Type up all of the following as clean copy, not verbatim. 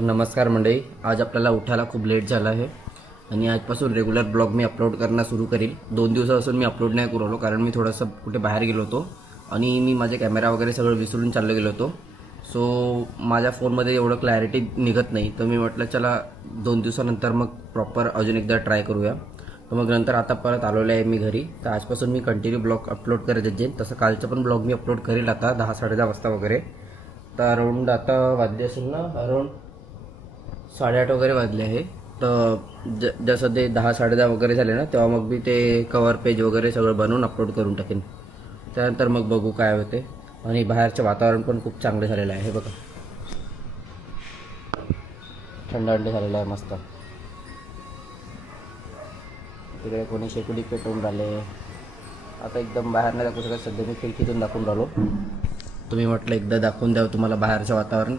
नमस्कार मंडळी. आज आपल्याला उठायला खूप लेट झाला आहे आणि आजपासून रेग्युलर ब्लॉग मी अपलोड करणं सुरू करील. 2 दिवसापासून मी अपलोड नाही करू कारण मी थोडंसं कुठे बाहेर गेलो होतो आणि मी माझे कॅमेरा वगैरे सगळं विसरून चाललो गेलो होतो. सो माझ्या फोनमध्ये एवढं क्लॅरिटी निघत नाही, तर मी म्हटलं चला 2 दिवसानंतर मग प्रॉपर अजून एकदा ट्राय करूया. तर मग नंतर आता परत आलेलो आहे मी घरी. तर आजपासून मी कंटिन्यू ब्लॉग अपलोड करत जाईन. तसं कालचं पण ब्लॉग मी अपलोड करेल आता 10-10:30 वाजता वगैरे. तर अराउंड आता वाजले असेल ना, अराउंड 8:30 वगैरे वाजले आहे. तर जसं ते 10-10:30 वगैरे झाले ना, तेव्हा मग मी ते कवर पेज वगैरे सगळं बनवून अपलोड करून टाकेन. त्यानंतर मग बघू काय होते. आणि बाहेरचं वातावरण पण खूप चांगलं झालेलं आहे. हे बघा, थंड झालेलं आहे मस्त. तिकडे कोणी शेकोटी पेटवून राहिले. आता एकदम बाहेर नाही दाखवू शकत, सध्या मी खिडकीतून दाखवून राहिलो. तुम्ही म्हटलं एकदा दाखवून द्यावं तुम्हाला बाहेरचं वातावरण.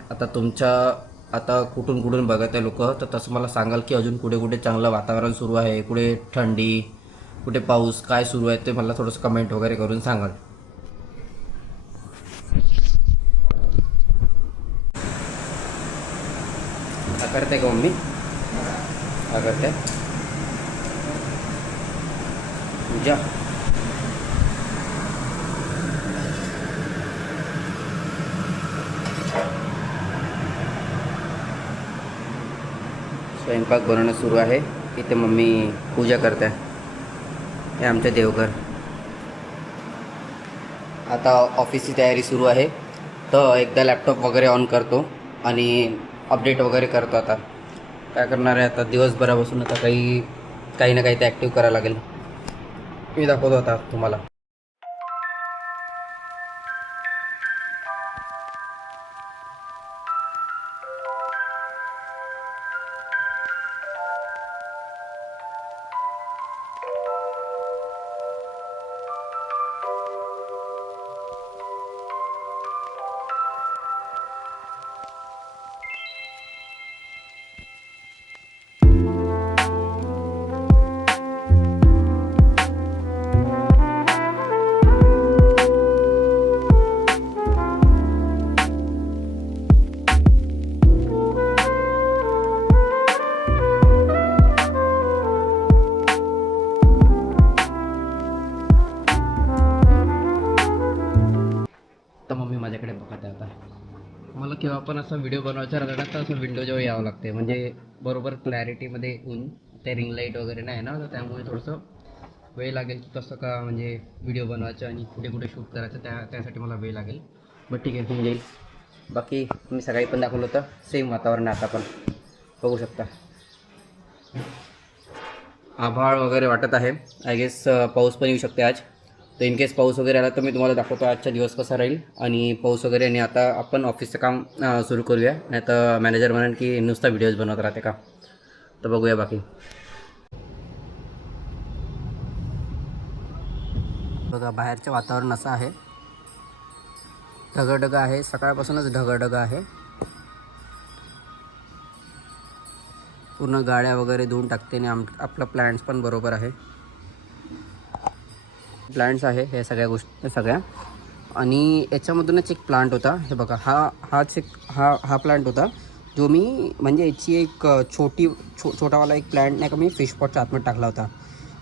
आता कुठून कुठून बघत आहे लोक, तर तसं मला सांगाल की अजून कुठे कुठे चांगलं वातावरण सुरू आहे, कुठे थंडी, कुठे पाऊस, काय सुरू आहे ते मला थोडंसं कमेंट वगैरे करून सांगाल. काय करते का मम्मी? काय करते पूजा? स्वयंपाक बनवणं सुरू आहे. इथे मम्मी पूजा करते. हे आमचं देवघर. आता ऑफिसची तयारी सुरू आहे, तर एकदा लॅपटॉप वगैरे ऑन करतो आणि अपडेट वगैरे करतो. आता काय करणार आहे, आता दिवसभरापासून आता काही ना काही ते ॲक्टिव्ह करायला लागेल. मी दाखवतो आता तुम्हाला. तर मम्मी माझ्याकडे बघत आहे. आता मला केव्हा पण असा व्हिडिओ बनवायचा राहिला ना, तर असं विंडोजवळ यावं लागते, म्हणजे बरोबर क्लॅरिटीमध्ये येऊन. ते रिंग लाईट वगैरे नाही ना, तर त्यामुळे थोडंसं वेळ लागेल. कसं का म्हणजे व्हिडिओ बनवायचं आणि कुठे कुठे शूट करायचं, त्यासाठी मला वेळ लागेल. बट ठीक आहे, होऊन जाईल. बाकी मी सकाळी पण दाखवलं होतं, सेम वातावरण आहे आता पण. बघू शकता आभाळ वगैरे वाटत आहे. आय गेस पाऊस पण येऊ शकते आज. तर इन केस पाऊस वगैरे आला तर मी तुम्हाला दाखवतो आजचा दिवस कसा राहील आणि पाऊस वगैरे. आणि आता आपण ऑफिसचं काम सुरू करूया, नाही तर मॅनेजर म्हणेन की नुसता व्हिडिओज बनवत राहते का. तर बघूया. बाकी बघा, बाहेरचं वातावरण असं आहे. ढगढग आहे, सकाळपासूनच ढगढग आहे. पूर्ण गाड्या वगैरे धुवून टाकते आणि आपला प्लॅन्ट्स पण बरोबर आहे. प्लांट्स आहे हे सगळ्या गोष्टी सगळ्या. आणि याच्यामधूनच एक प्लांट होता. हे बघा, हा प्लांट होता जो मी म्हणजे याची एक छोटावाला एक प्लांट नाही का, मी फिश पॉटच्या आतमध्ये टाकला होता.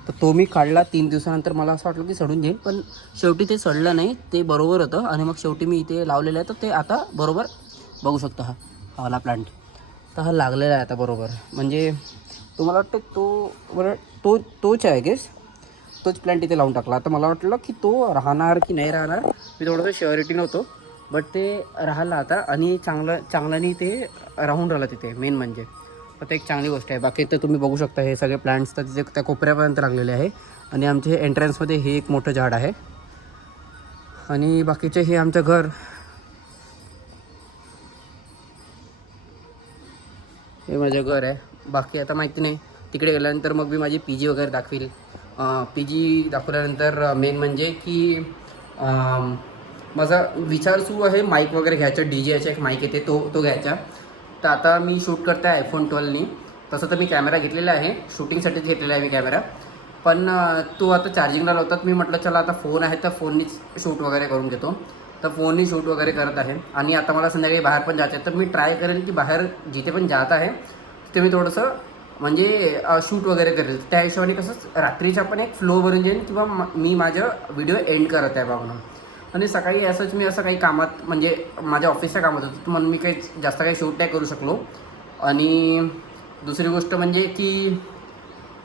तर तो मी काढला 3 दिवसानंतर. मला असं वाटलं की सडून जाईल, पण शेवटी ते सडलं नाही, ते बरोबर होतं. आणि मग शेवटी मी इथे लावलेलं आहे, तर ते आता बरोबर बघू शकतो. हा वाला प्लांट तर हा लागलेला आहे आता बरोबर. म्हणजे तुम्हाला वाटतं तोच आहे गेस. तोच प्लॅन्ट इथे लावून टाकला. आता मला वाटलं की तो राहणार की नाही राहणार, मी थोडंसं श्युअरिटी नव्हतो. बट ते राहिला आता आणि चांगल्याने ते राहून राहिलं तिथे, मेन म्हणजे. तर ते एक चांगली गोष्ट आहे. बाकी तर तुम्ही बघू शकता हे सगळे प्लांट्स तर तिथे त्या कोपऱ्यापर्यंत लागलेले आहे. आणि आमचे एंट्रन्समध्ये हे एक मोठं झाड आहे. आणि बाकीचे हे आमचं घर. हे माझं घर आहे. बाकी आता माहिती नाही, तिकडे गेल्यानंतर मग मी माझी PG वगैरे दाखवील. PG दाखवल्यानंतर मेन म्हणजे की माझा विचार सुरू आहे माईक वगैरे घ्यायचा. DJचा एक माईक येते तो घ्यायचा. तर आता मी शूट करते आहे iPhone 12नी. तसं तर मी कॅमेरा घेतलेला आहे, शूटिंगसाठीच घेतलेला आहे मी कॅमेरा. पण तो आता चार्जिंगला लावतात. मी म्हटलं चला आता फोन आहे तर फोननीच शूट वगैरे करून घेतो. तर फोननी शूट वगैरे करत आहे. आणि आता मला संध्याकाळी बाहेर पण जायचं आहे, तर मी ट्राय करेन की बाहेर जिथे पण जात आहे तिथे मी थोडंसं म्हणजे शूट वगैरे करेल. त्या हिशोबाने कसं रात्रीचा पण एक फ्लो भरून जाईल किंवा मी माझं व्हिडिओ एंड करत आहे बघणं. आणि सकाळी असंच मी असं काही कामात म्हणजे माझ्या ऑफिसच्या कामात होतं म्हणून मी काही जास्त काही शूट नाही करू शकलो. आणि दुसरी गोष्ट म्हणजे की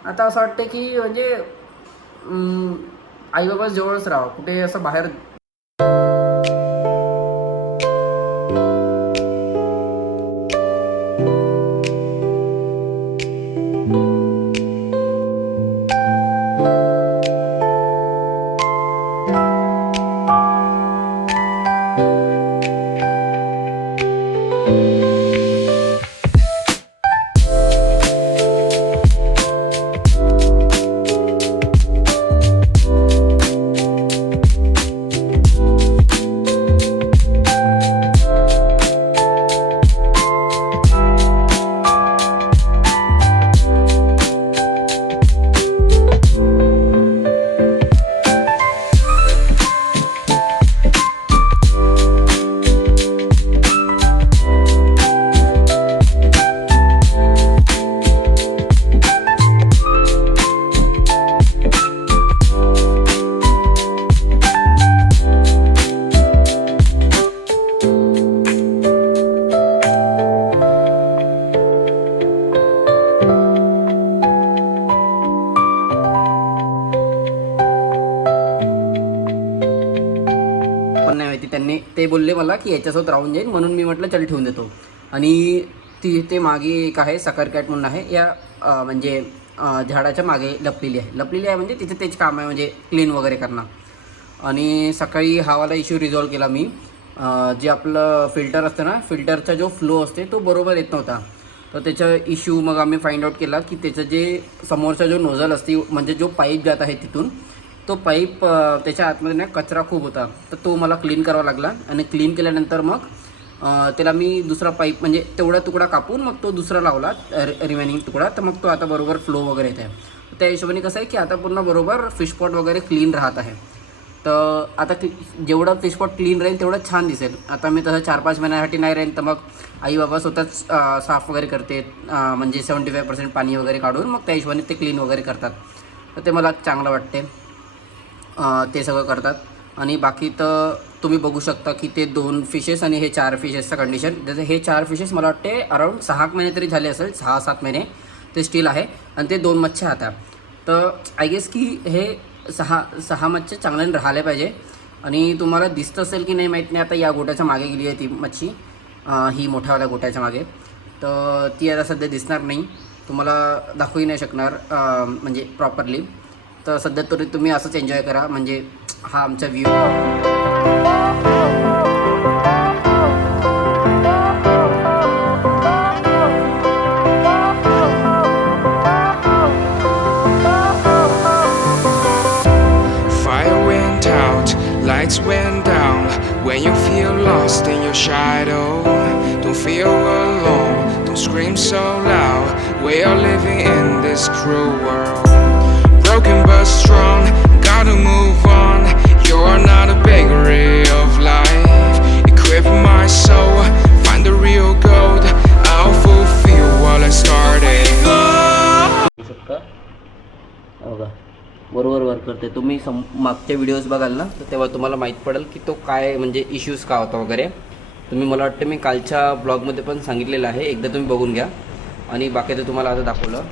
आता असं वाटतं की म्हणजे आईबाबा जवळच राहावं, कुठे असं बाहेर. पण नाही माहिती, त्यांनी ते बोलले मला की याच्यासोबत राहून जाईल म्हणून मी म्हटलं चल ठेवून देतो. आणि ते मागे एक आहे सकर कॅट म्हणून आहे, या म्हणजे झाडाच्या मागे लपलेली आहे म्हणजे तिथे तेच काम आहे म्हणजे क्लीन वगैरे करणं. आणि सकाळी हावाला इश्यू रिझॉल्व केला मी. जे आपलं फिल्टर असतं ना, फिल्टरचा जो फ्लो असते तो बरोबर येत नव्हता. तर त्याचा इश्यू मग आम्ही फाइंड आउट केला की त्याचं जे समोरचा जो नोझल असते म्हणजे जो पाईप जात आहे तिथून, तो पाईप त्याच्या आतमध्ये ना कचरा खूप होता, तर तो मला क्लीन करावा लागला. आणि क्लीन केल्यानंतर मग त्याला मी दुसरा पाईप म्हणजे तेवढा तुकडा कापून मग तो दुसरा लावला रिमेनिंग तुकडा, तर मग तो आता बरोबर फ्लो वगैरे येत आहे. त्या हिशोबाने कसं आहे की आता पूर्ण बरोबर फिशपॉट वगैरे क्लीन राहत आहे. तर आता जेवढं फिशपॉट क्लीन राहील तेवढं छान दिसेल. आता मी तसं 4-5 महिन्यासाठी नाही राहील, तर मग आई बाबा स्वतःच साफ वगैरे करते, म्हणजे 75% पाणी वगैरे काढून मग त्या हिशोबाने ते क्लीन वगैरे करतात. तर ते मला चांगलं वाटते, ते सगळं करतात. आणि बाकी तर तुम्ही बघू शकता की ते 2 फिशेस आणि हे 4 फिशेसचं कंडिशन. जसं हे 4 फिशेस मला वाटते अराऊंड 6 महिने तरी झाले असेल, 6-7 महिने ते स्टील आहे. आणि ते 2 मच्छी आता, तर आय गेस की हे 6 मच्छी चांगल्याने राहिले पाहिजे. आणि तुम्हाला दिसतं असेल की नाही माहीत नाही, आता या गोट्याच्या मागे गेली आहे ती मच्छी, ही मोठ्यावाल्या गोट्याच्या मागे. तर ती आता सध्या दिसणार नाही, तुम्हाला दाखवूही नाही शकणार म्हणजे प्रॉपरली. तर सध्या तरी तुम्ही असंच एन्जॉय करा, म्हणजे हा आमचा view. Fire went out, lights went down. When you feel lost in your shadow, don't feel alone, don't scream so loud. We are living in this cruel world, broken but strong, gotta move on. You're not a bakery of life. Equip my soul, find the real gold. I'll fulfill what I started. बघा बरोबर work करते. तुम्ही मागचे videos बघाल ना, तर तेव्हा तुम्हाला माहीत पडेल की तो काय म्हणजे इश्यूज का होता वगैरे. तुम्ही मला वाटतं मी कालच्या ब्लॉगमध्ये पण सांगितलेलं आहे, एकदा तुम्ही बघून घ्या. आणि बाकी तर तुम्हाला आता दाखवलं.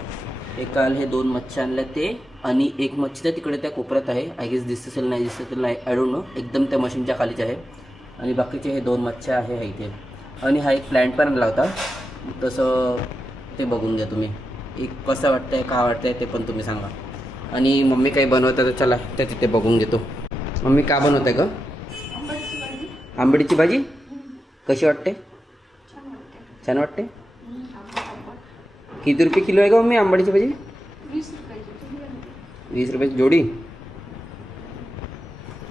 एक काल हे 2 मच्छी आणल्या ते, आणि एक मच्छी तर तिकडे त्या कोपऱ्यात आहे, आय गेस दिसत असेल नाही दिसत असेल नाही, आय डोंट नो, एकदम त्या मशीनच्या खालीच आहे. आणि बाकीचे हे 2 मच्छी आहे इथे. आणि हा एक प्लॅन्ट पण आणला होता, तसं ते बघून घ्या तुम्ही. एक कसं वाटतं आहे, का वाटतं आहे ते पण तुम्ही सांगा. आणि मम्मी काही बनवत आहे तर चला त्या तिथे बघून घेतो. मम्मी का बनवत आहे का? आंबडीची भाजी. कशी वाटते? छान वाटते. किती रुपये किलो आहे का मम्मी आंबडीची भाजी? 20 रुपयाची जोडी.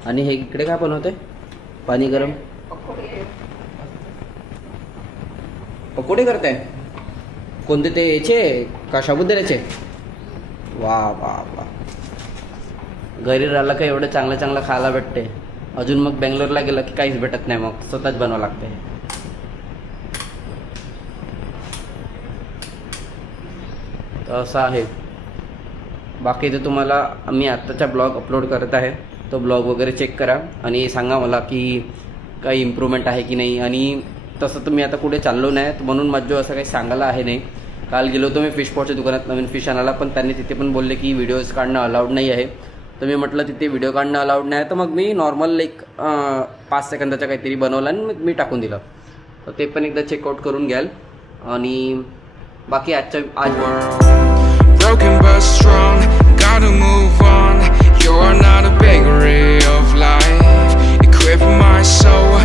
आणि हे इकडे काय बनवत आहे? पाणी गरम पकोडे करताय. कोणते ते याचे का साबुदाण्याचे? वा वा वा, घरी राहिला का एवढं चांगलं चांगलं खायला भेटते. अजून मग बेंगलोरला गेलं की काहीच भेटत नाही, मग स्वतःच बनवावं लागते. तर असं आहे. बाकी तर तुम्हाला मी आत्ताचा ब्लॉग अपलोड करत आहे, तो ब्लॉग वगैरे चेक करा आणि सांगा मला की काही इम्प्रूव्हमेंट आहे की नाही. आणि तसं तर मी आता कुठे चाललो नाही, तर म्हणून माझं असं काही सांगायला आहे नाही. काल गेलो होतो मी फिश पॉटच्या दुकानात नवीन फिश आणायला, पण त्यांनी तिथे पण बोलले की व्हिडिओज काढणं अलाउड नाही आहे. तर मी म्हटलं तिथे व्हिडिओ काढणं अलाउड नाही आहे, तर मग मी नॉर्मल एक 5 सेकंदाचा काहीतरी बनवलं आणि मग मी टाकून दिलं. तर ते पण एकदा चेकआउट करून घ्याल. आणि बाकी आज Broken but strong, gotta move on. You're not a bakery of life. Equip my soul